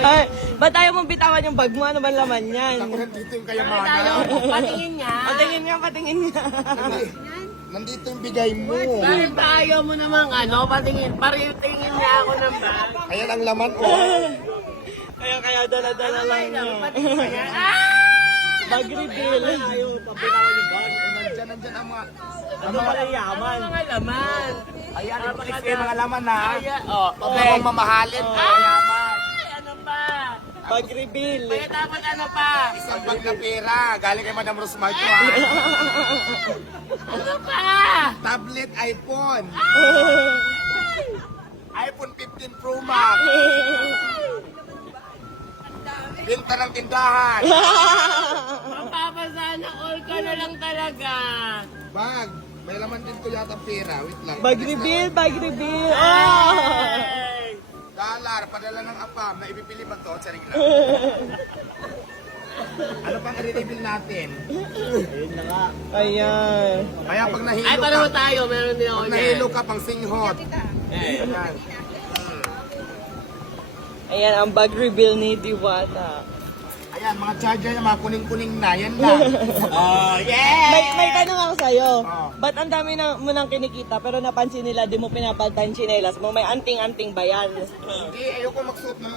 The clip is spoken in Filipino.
Ay, ba't ayaw mong bitawan yung bag mo? Ano ba laman yan? Ako nandito yung Tayo, kayamanan. patingin nga. Patingin nga, patingin nga. Nandito yung bigay mo. Bakit ba ayaw mo namang patingin? Paritingin niya ako ng bag. Ayan ang laman, oh. Kaya dala-dala lang niya. Patingin pa yan. Bag reveal. Nandyan ang mga... Ano pala yaman? Ano mga laman? Ayan, ipakit kayo mga laman, ha? Ayan, Huwag mo akong mamahalin. Yaman. Ano pa? Bag reveal. Kaya dapat ano pa? Isang bag na pera. Galing kay Madam Rosmar ko, ha? Ano pa? Tablet iPhone. iPhone 15 Pro Max. Binta ng tindahan. Mapapasana all ka na lang talaga. Bag. May laman din to yata pera. Wait lang. Bag reveal, bag reveal. Oh! Ay! Dollar. Padala ng apam. Na ibipili ba to? Charing lang. Ano pang i-reveal natin? Ayan. Kaya pag nahilo Ay, ka, pareho tayo. Meron din ako pag niyan. nahilo ka pang singhot. Ayan. Ayan. Ayan ang bag reveal ni Diwata. Ayan, mga charger na mga kuning-kuning na. Yan lang. Oh, yeah! May tanong ako sa'yo. Oh. Ba't ang dami mo nang kinikita pero napansin nila di mo pinapalitan chinelas mo? May anting-anting ba yan? Hindi, ayoko magsuot ng